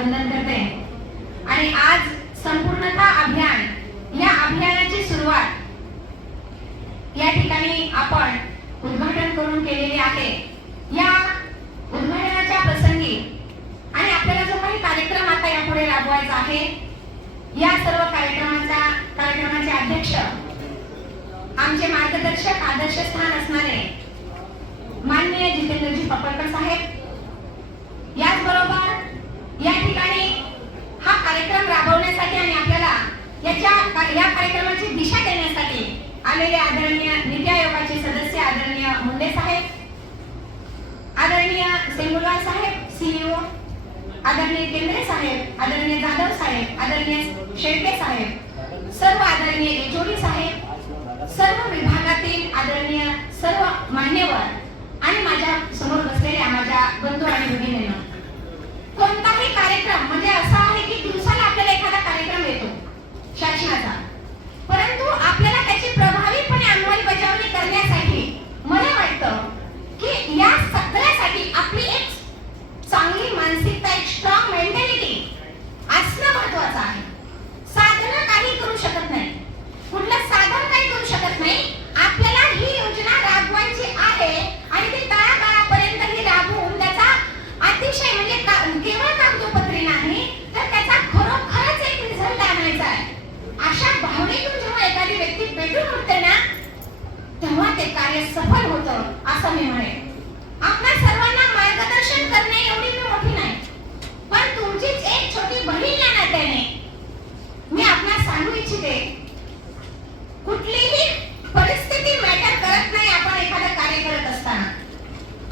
वंदन करते. आणि आज संपूर्णता अभियान या अभियानाची सुरुवात. या ठिकाणी आपण उद्घाटन करून केलेली आहे. या उद्घाटनाच्या प्रसंगी आणि आपल्याला जो काही कार्यक्रम आता यापुढे राबवायचा आहे या सर्व कार्यक्रमाचा कार्यक्रमाचे अध्यक्ष आमचे मार्गदर्शक आदर्श स्थान असणारे माननीय जितेंद्रजी पपळकर साहेब. याचबरोबर या ठिकाणी हा कार्यक्रम राबवण्यासाठी आणि आपल्याला याच्या या कार्यक्रमाची दिशा देण्यासाठी आलेले आदरणीय नीती आयोगाचे सदस्य आदरणीय मुंडे साहेब आदरणीय सेंगुलवार साहेब सीईओ आदरणीय केंद्रे साहेब आदरणीय जाधव साहेब आदरणीय शेळके साहेब सर्व आदरणीय एचओडी साहेब सर्व विभागातील आदरणीय सर्व मान्यवर आणि माझ्यासमोर बसलेल्या माझ्या बंधू आणि भगिनींना कोणताही कार्यक्रम म्हणजे असा आहे की दिवसाला आपल्याला एखादा कार्यक्रम येतो शासनाचा. परंतु आपल्याला त्याची प्रभावीपणे अंमलबजावणी करण्यासाठी मला वाटतं की या सगळ्यासाठी आपली एक चांगली मानसिकता एक स्ट्रॉंग मेंटॅलिटी असणं महत्वाचं आहे. साधनं काही करू शकत नाही. कुठलं साधन काही करू शकत नाही. आपल्याला ही योजना राबवायची आहे आणि ती तळागाळापर्यंत ही राबवून त्याचा अतिशय म्हणजे का- केवळ कागदोपत्री नाही तर त्याचा खरोखरच एक रिझल्ट आणायचा आहे अशा भावनेतून जेव्हा एखादी व्यक्ती पेटून उठते ना तेव्हा ते कार्य सफल होतं असं मी म्हणेन आपल्या सर्वांना मार्गदर्शन करणे एवढी मी मोठी नाही पण तुमचीच एक छोटी बहीण या नात्याने मी आपणास सांगू इच्छिते कुठलीही परिस्थिती मॅटर करत नाही आपण एखादं कार्य करत असताना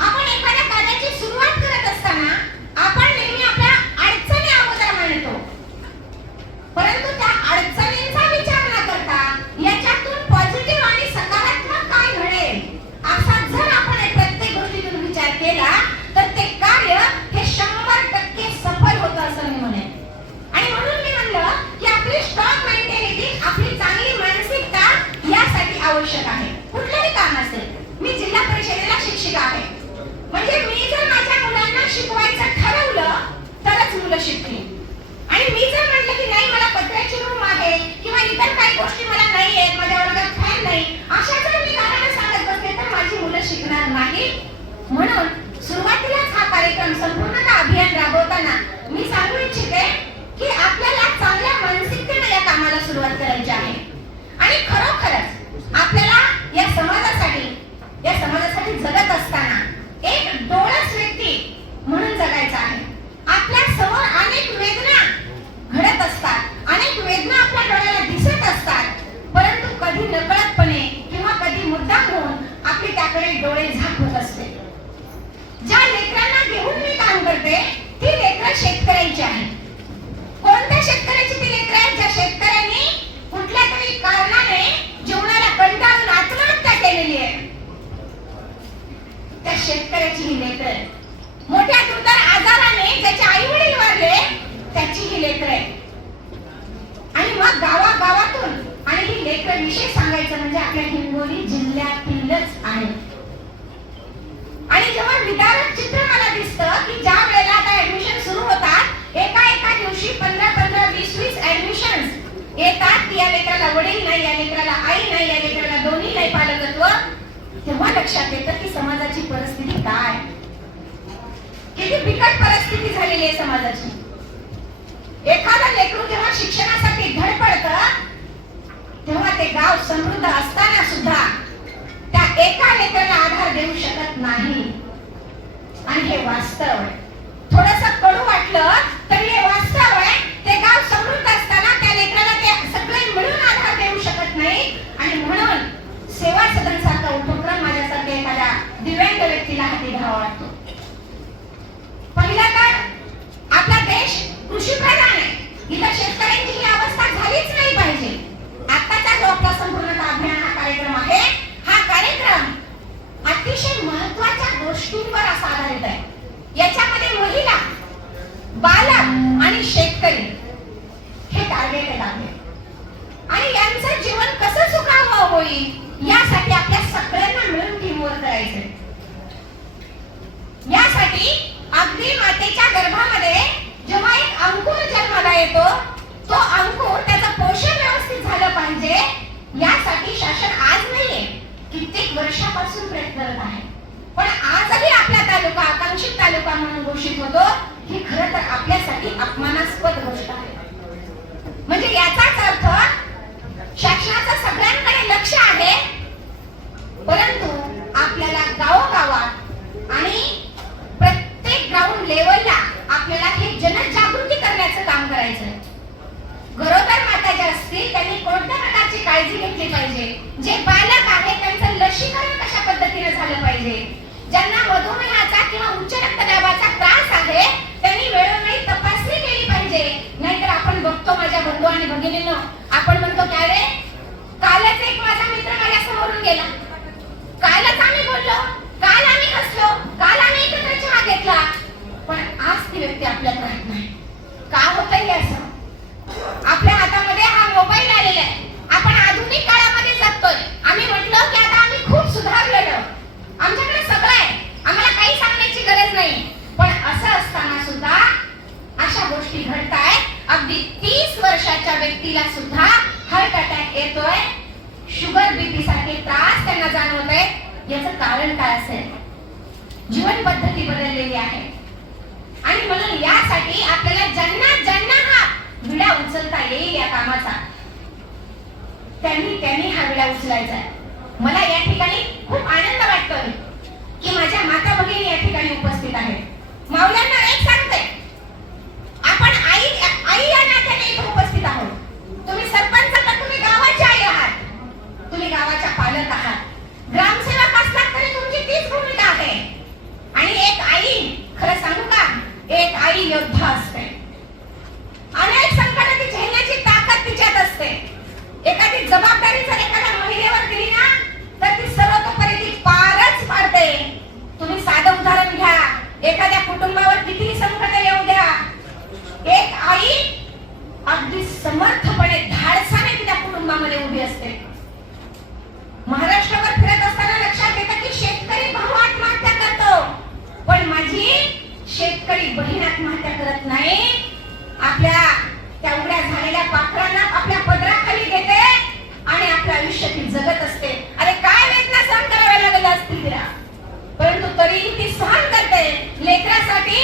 आपण एखाद्या कार्याची सुरुवात करत असताना आपण नेहमी आपल्या अडचणी अगोदर मांडतो परंतु त्या अडचणींचा विचार न करता याच्यातून पॉझिटिव्ह आणि सकारात्मक काय घडेल असा जर आपण एक प्रत्येक गोष्टीतून विचार केला तर ते कार्य हे शंभर टक्के सफल होतं असं मी म्हणेन आणि म्हणून मी म्हणलं की आपली स्ट्रॉंग मेंटॅलिटी आपली चांगली मानसिकता यासाठी आवश्यक आहे कुठलंही काम असेल मी जिल्हा परिषदेला शिक्षिका आहे म्हणजे मी जर माझ्या मुलांना शिकवायचं ठरवलं तरच मुलं शिकली आणि मी जर म्हटलं की नाही मला पत्र्याची रूम आहे किंवा इतर काही गोष्टी मला नाही आहेत माझ्या वर्गात फॅन नाही अशा जर मी कारण सांगत बसले तर माझी मुलं शिकणार नाही. म्हणून सुरुवातीलाच हा कार्यक्रम संपूर्ण अभियान राबवताना मी सांगू इच्छिते की आपल्याला चांगल्या मानसिकतेने या कामाला सुरुवात करायची आहे. आणि खरोखरच आपल्याला या समाजासाठी या समाजासाठी जगत असतात एक डोळस व्यक्ती म्हणून जगायचं आहे आपल्यासमोर अनेक वेदना घडत असतात अनेक वेदना आपल्या डोळ्याला दिसत असतात परंतु कधी नकळतपणे किंवा कधी मुद्दाम होऊन आपली त्याकडे डोळे झाकत असते ज्या लेकरांना घेऊन मी काम करते ती लेकरं शेतकऱ्यांची आहे कोणत्या शेतकऱ्याची ती लेकरं आहेत ज्या शेतकऱ्यांनी कुठल्या तरी कारणाने जीवनाला कंटाळून आत्महत्या केलेली आहे त्या शेतकऱ्याची ही लेकरं आहे. मोठ्या दुर्धर आजाराने ज्याचे आई वडील वारले त्याची ही लेकरं आहे आणि मग गावागावातून आणि ही लेकर विशेष सांगायचं म्हणजे आपल्या हिंगोली जिल्ह्यातीलच आहे आणि जेव्हा विदारक चित्र मला दिसतं की ज्या वेळेला आता ऍडमिशन सुरू होतात एका एका दिवशी पंधरा पंधरा वीस वीस ऍडमिशन येतात की या लेकराला वडील नाही या लेकराला आई नाही या लेकराला दोन्ही नाही पालकत्व तेव्हा लक्षात येतं की समाजाची परिस्थिती काय? किती बिकट परिस्थिती झालेली आहे समाजाची. एखादा लेकरू जेव्हा शिक्षणासाठी धडपडत तेव्हा ते गाव समृद्ध असताना सुद्धा त्या एका लेकराला आधार देऊ शकत नाही. आणि हे वास्तव आहे. थोडस कडू वाटलं तरी हे वास्तव आहे. ते गाव समृद्ध असताना त्या लेकराला ते सगळे मिळून आधार देऊ शकत नाही. आणि म्हणून सेवा सदन सारखा उपक्रम माझ्यासारख्या एखाद्या दिव्यांग व्यक्तीला हाती घ्यावा वाटतो. ते आपल्या शेतकरी बहीण आत्महत्या करत नाही. आपल्या त्या उघड्या झालेल्या पात्रांना आपल्या पदराखाली घेते आणि आपल्या आयुष्यातील जगत असते. अरे काय वेदना सहन कराव्या लागत असतील तिला परंतु तरीही ती सहन करते. लेकरासाठी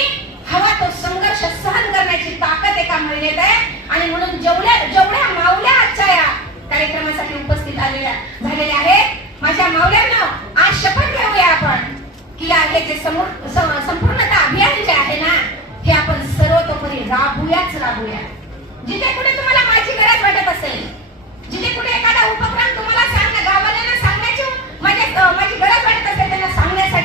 हवा तो संघर्ष सहन करण्याची ताकद एका महिलेत आहे. आणि म्हणून जेवढ्या जेवढ्या मावल्या आजच्या या कार्यक्रमासाठी उपस्थित आलेल्या झालेल्या आहेत माझ्या मावल्यांना आज शपथ घेऊया आपण. की हे जे समोर संपूर्ण अभियान जे आहे ना हे आपण सर्वतोपरी राबूयाच राबूया जिथे कुठे तुम्हाला माझी गरज वाटत असेल जिथे कुठे एखादा उपक्रम तुम्हाला सांग गावाला सांगण्याची म्हणजे माझी गरज वाटत असेल त्यांना सांगण्यासाठी.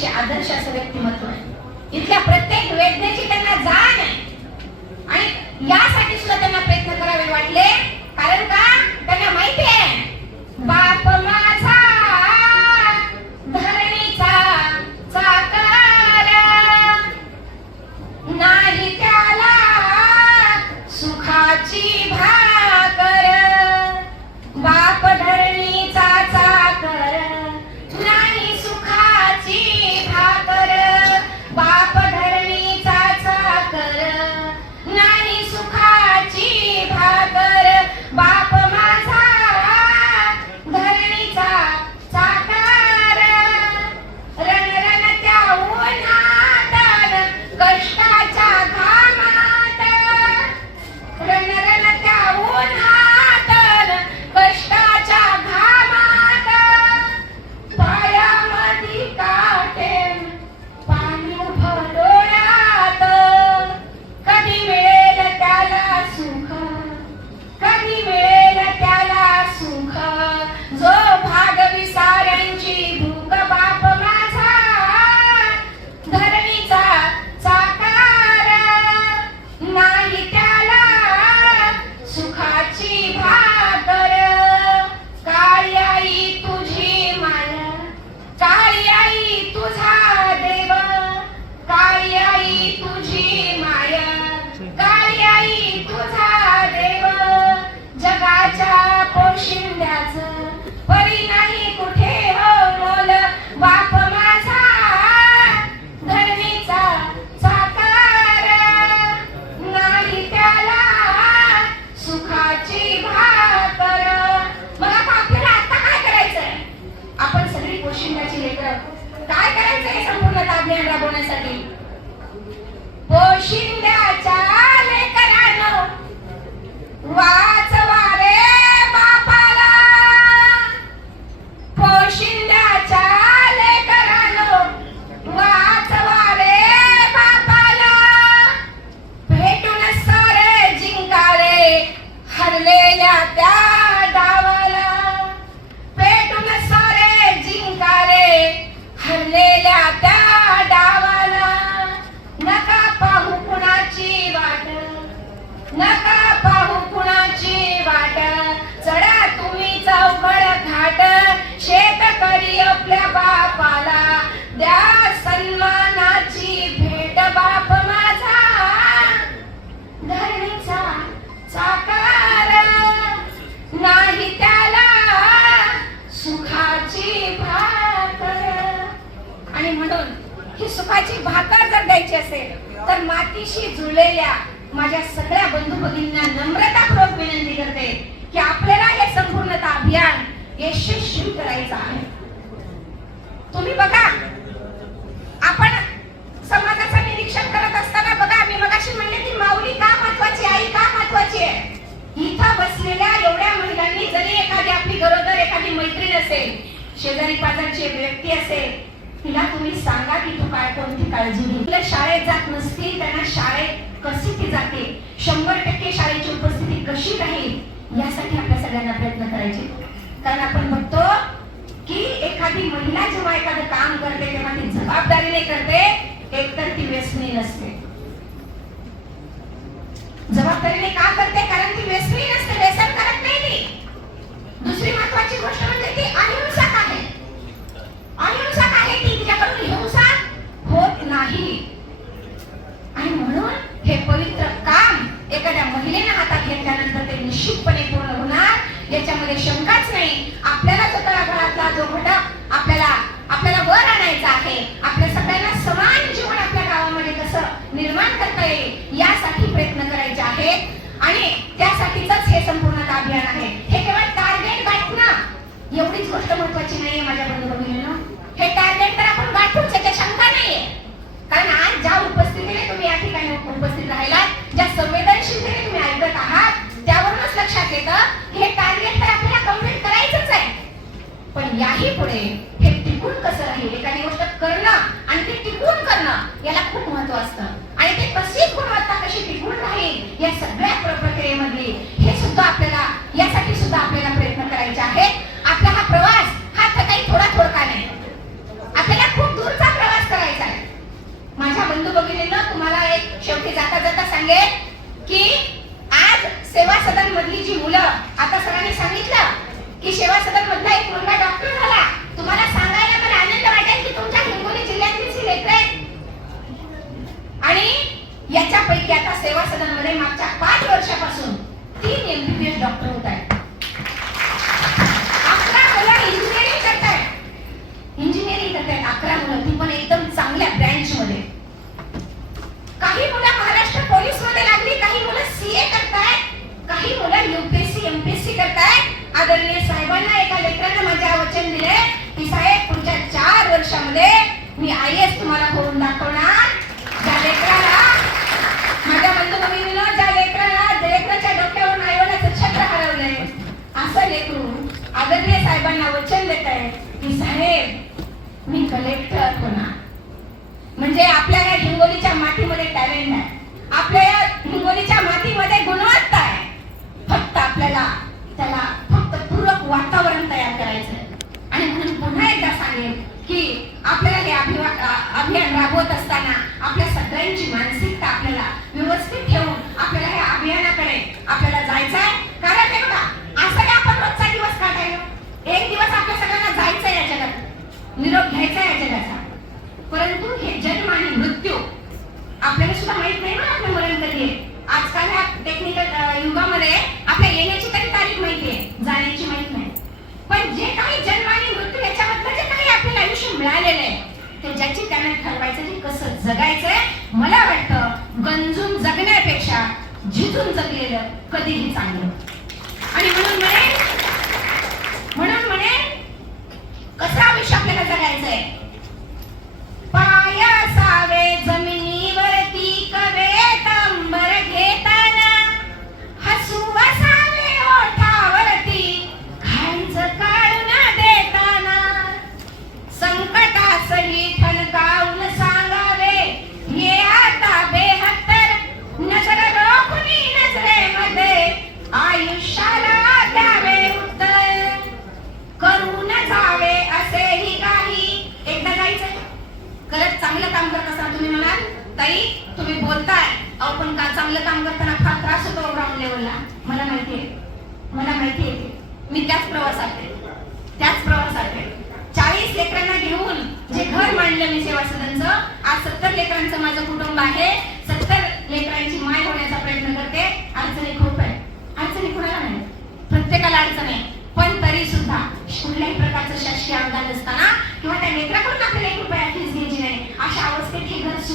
त्यांच्याविषयी आदर्श असं व्यक्तिमत्व आहे. इथल्या प्रत्येक वेदनेची त्यांना जाण आहे. आणि या Wow. काळजी शाळेत जात नसतील त्यांना शाळेत कशी ती जाते? शंभर टक्के शाळेची उपस्थिती कशी राहील? यासाठी आपल्या सगळ्यांना प्रयत्न करायचे. कारण आपण बघतो की एखादी महिला जेव्हा एखादं काम करते तेव्हा ती जबाबदारीने करते एकतर ती व्यसनी नसते. जबाबदारीने का करते? कारण ती व्यसनी नसते व्यसन करत नाही ती. दुसरी महत्वाची गोष्ट म्हणजे ती अहिंसक आहे. अहिंसक आहे ती तिच्याकडून हिंसा नाही. आणि म्हणून हे पवित्र काम एखाद्या महिलेने हातात घेतल्यानंतर ते निश्चितपणे पूर्ण होणार. याच्यामध्ये शंकाच नाही. आपल्याला जो घरातला जो घटक आपल्याला आपल्याला वर आणायचा आहे आपल्या सगळ्यांना समान जीवन आपल्या गावामध्ये कसं निर्माण करता येईल यासाठी प्रयत्न करायचे आहेत. आणि त्यासाठीच हे संपूर्ण अभियान आहे. हे केवळ टार्गेट गाठणं. एवढीच गोष्ट महत्वाची नाहीये माझ्या बंधू भगिनींनो हे टार्गेट तर आपण गाठूच याच्या शंका नाहीये. कारण आज ज्या उपस्थितीने तुम्ही या ठिकाणी उपस्थित राहिलात ज्या संवेदनशीलतेने तुम्ही ऐकत आहात त्यावरूनच लक्षात येतं हे टार्गेट तर आपल्याला कंप्लीट करायचंच आहे. पण याही पुढे हे टिकून कसं राहील एखादी गोष्ट करणं आणि ते टिकून करणं याला खूप महत्त्व असतं. आणि ते कशी गुणवत्ता कशी टिकून राहील या सगळ्या प्रक्रियेमध्ये हे सुद्धा आपल्याला यासाठी सुद्धा आपल्याला प्रयत्न करायचे आहेत. आपला हा प्रवास हा तर काही थोडा थोडका सांगेल की आज सेवा सदन मधली जी मुलं आता सरांनी सांगितलं की सेवा सदन मधला एक मुलगा डॉक्टर झाला तुम्हाला सांगायला मला आनंद वाटेल की तुमच्या हिंगोली जिल्ह्यातली ही लेकरं आहेत. आणि याच्यापैकी आता सेवा सदनमध्ये मागच्या पाच वर्षापासून तीन एमबीबीएस डॉक्टर होत आहेत अकरा मुलं इंजिनिअरिंग करतायत इंजिनिअरिंग करतायत अकरा मुलं ती पण एकदम चांगल्या ब्रँच मध्ये काही मुलं महाराष्ट्र पोलीसमध्ये लागली काही मुलं सीए करतायत काही मुलं युपीएससी एमपीएससी करतायत आदरणीय साहेबांना एका लेकरानं माझ्या वचन दिले की साहेब पुढच्या चार वर्षामध्ये मी आय करून दाखवणार. ज्या लेकराला माझ्या बंधू भगिनीनं ज्या लेकराला लेकराच्या डोक्यावर आईवडिलाचं छत्र हरवलंय असं लेकरू आदरणीय साहेबांना वचन देत आहे की साहेब मी कलेक्टर होणार. म्हणजे आपल्या या हिंगोलीच्या मातीमध्ये टॅलेंट आहे. आपल्या या हिंगोलीच्या मातीमध्ये गुणवत्ता आहे. फक्त आपल्याला त्याला फक्त पूरक वातावरण तयार करायचं आणि म्हणून पुन्हा एकदा सांगेन की आपल्याला हे अभिवा- अभियान राबवत असताना आपल्या सगळ्यांची मानसिकता आपल्याला व्यवस्थित ठेवून आपल्याला या अभियानाकडे आपल्याला जायचं आहे. कारण हे बघा असं काय आपण रोजचा दिवस काढायला. एक दिवस आपल्या सगळ्यांना जायचं आहे या जगात निरोप घ्यायचा आहे या जगाचा परंतु हे जन्म आणि मृत्यू आपल्याला सुद्धा माहीत नाही ना आपलं मरण कधी आहे आजकाल ह्या टेक्निकल युगामध्ये आपल्या येण्याची तरी तारीख माहिती आहे जाण्याची माहीत नाही पण जे काही जन्म आणि मृत्यू याच्यामधलं जे काही आपल्याला आयुष्य मिळालेलं आहे ते ज्याची त्यांना ठरवायचं की कसं जगायचंय मला वाटतं गंजून जगण्यापेक्षा झिजून जगलेलं कधीही चांगलं. आणि म्हणून म्हणे म्हणून म्हणे कसं आयुष्य आपल्याला जगायचंय? पाय असावे जमीन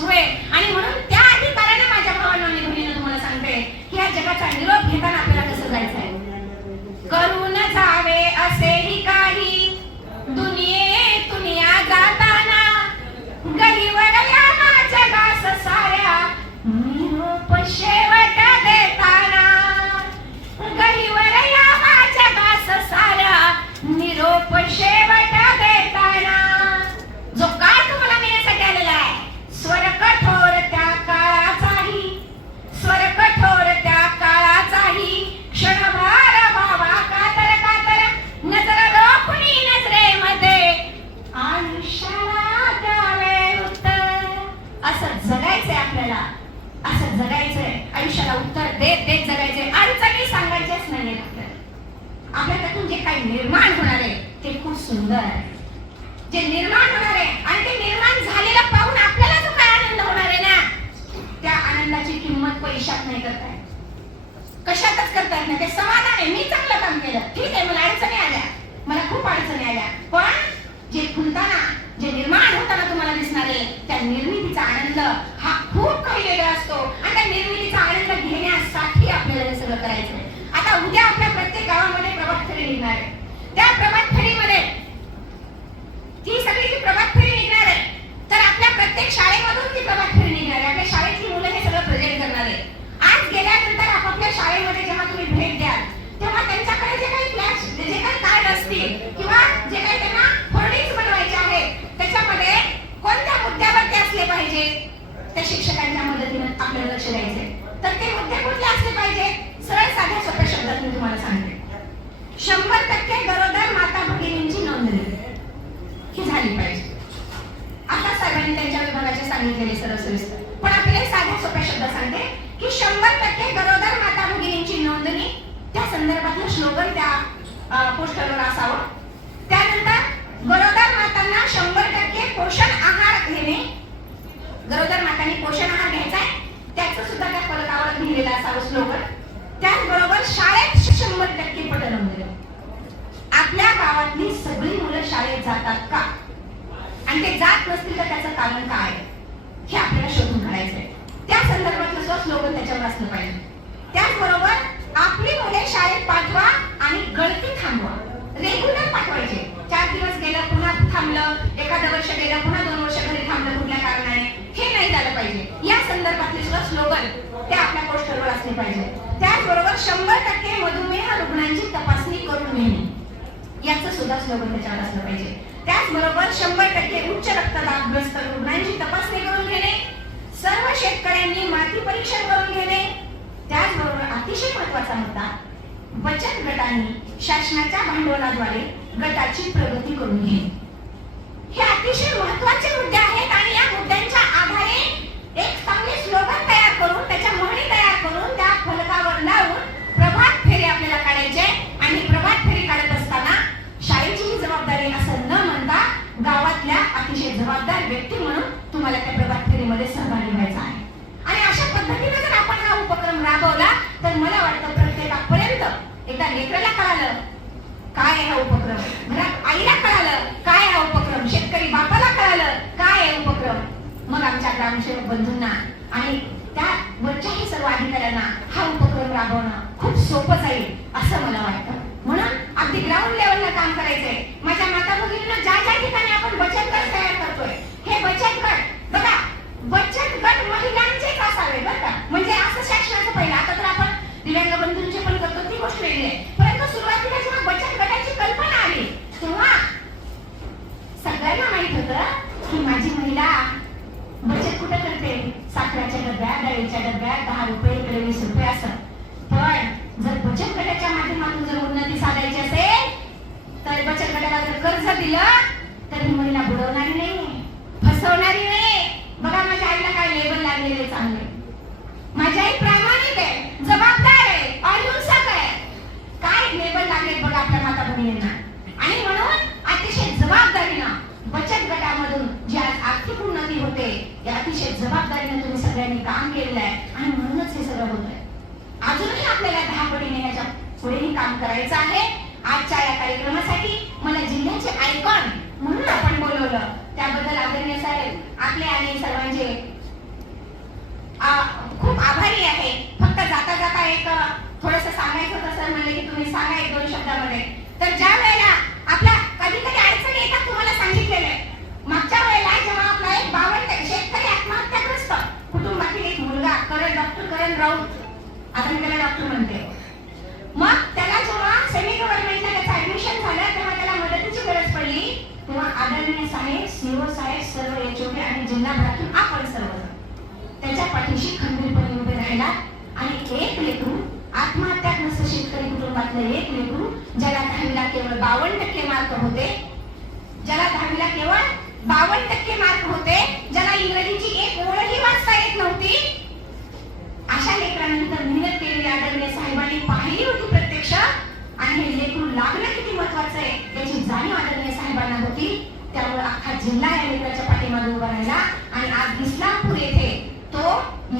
strength. અંદર જે નિર્માણ કરે त्या शिक्षकांच्या मदतीने आपल्याला लक्ष द्यायचे तर ते मुद्दे कुठले असले पाहिजे? सरळ साध्या सोप्या शब्दात मी तुम्हाला सांगते. शंभर टक्के गरोदर माता भगिनींची नोंदणी ही झाली पाहिजे. आता सगळ्यांनी त्यांच्या विभागाचे सांगितलेले सरळ सविस्तर पण आपल्याला साध्या सोप्या शब्द सांगते की शंभर टक्के गरोदर माता भगिनींची नोंदणी त्या संदर्भातलं श्लोगन त्या पोस्टरवर असावं. त्यानंतर गरोदर मातांना शंभर शंभर टक्के उच्च रक्तदाबग्रस्त रुग्णांची तपासणी करून घेणे सर्व शेतकऱ्यांनी माती परीक्षण करून घेणे. त्याचबरोबर अतिशय महत्त्वाचा मुद्दा बचत गटांनी शासनाच्या भांडवलाद्वारे गटाची प्रगती करून घेणे. हे अतिशय महत्त्वाचे मुद्दे आहेत. अतिशय जबाबदार व्यक्ती म्हणून तुम्हाला त्या प्रभात फेरीमध्ये सहभागी व्हायचा आहे. आणि अशा पद्धतीने जर आपण हा उपक्रम राबवला तर मला वाटतं प्रत्येकापर्यंत एकदा लेकराला कळालं काय हा उपक्रम? घरात आईला कळालं काय हा उपक्रम? सोनारी वेळे बघा माझ्या आईला काय लेबल लागलेले चांगले. माझी आई प्रामाणिक आहे जबाबदार आहे अहिंसक आहे. काय लेबल लागले बघा आपल्या माता बहिणींना आणि म्हणून अतिशय जबाबदारीनं बचत गटामधून जी आज आर्थिक उन्नती होते या अतिशय जबाबदारीनं तुम्ही सगळ्यांनी काम केलेलं आहे आणि म्हणूनच हे सगळं होत आहे अजूनही आपल्याला दहा पटी नेण्याच्या पुढेही काम करायचं आहे. आजच्या या कार्यक्रमासाठी मला जिल्ह्याचे आयकॉन म्हणून आपण बोलवलं. त्याबद्दल आदरणीय साहेब आपले आणि सर्वांचे खूप आभारी आहे. फक्त जाता जाता एक थोडस सांगायचं होतं सर म्हणले की तुम्ही सांगा एक दोन शब्दामध्ये. तर ज्या वेळेला आपल्या कधी कधी अडचणी येतात तुम्हाला सांगितलेलं आहे. मागच्या वेळेला जेव्हा आपला एक बावन्न शेतकरी आत्महत्याग्रस्त कुटुंबातील एक मुलगा करण डॉक्टर करण राऊत आता मी त्याला डॉक्टर म्हणते मध्ये एक लेकरू ज्याला दहावीला केवळ बावन्न टक्के मार्क होते ज्याला दहावीला केवळ बावन्न टक्के मार्क होते ज्याला इंग्रजीची एक ओळही वाचता येत नव्हती अशा लेकरानंतर मेहनत केलेली आदरणीय साहेबांनी पाहिली होती प्रत्यक्ष आणि हे लेकरू लागणं किती महत्वाचं आहे याची जाणीव आदरणीय साहेबांना होती. त्यामुळे अख्खा जिल्हा या लेकराच्या पाठीमागे उभा राहिला आणि आज इस्लामपूर येथे तो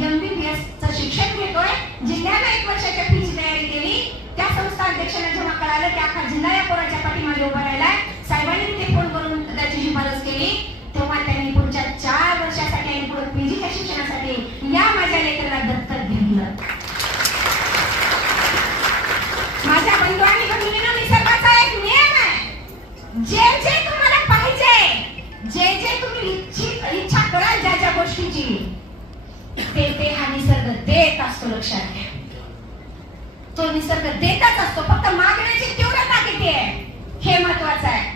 एमबीबीएस च शिक्षण घेतोय. जिल्ह्याला एक वर्षाच्या त्या संस्था अध्यक्षांना जेव्हा कळालं की अख्खा जिल्हा या पोराच्या पाठीमागे उभा राहिलाय. साहेबांनी तिथे फोन करून त्याची शिफारस केली. तेव्हा त्यांनी पुढच्या चार वर्षासाठी आणि पुढे पीजीच्या शिक्षणासाठी या माझ्या लेकराला दत्तक घेतलं. माझ्या बंधू आणि भगिनींनो निसर्गाचा एक नियम आहे. जे जे तुम्हाला पाहिजे जे जे तुम्ही इच्छित इच्छा कराल ज्या ज्या गोष्टीची ते ते हा निसर्ग देत असतो लक्षात घ्या. तो निसर्ग देतच असतो. फक्त मागण्याची तीव्रता किती आहे? हे महत्वाचं आहे.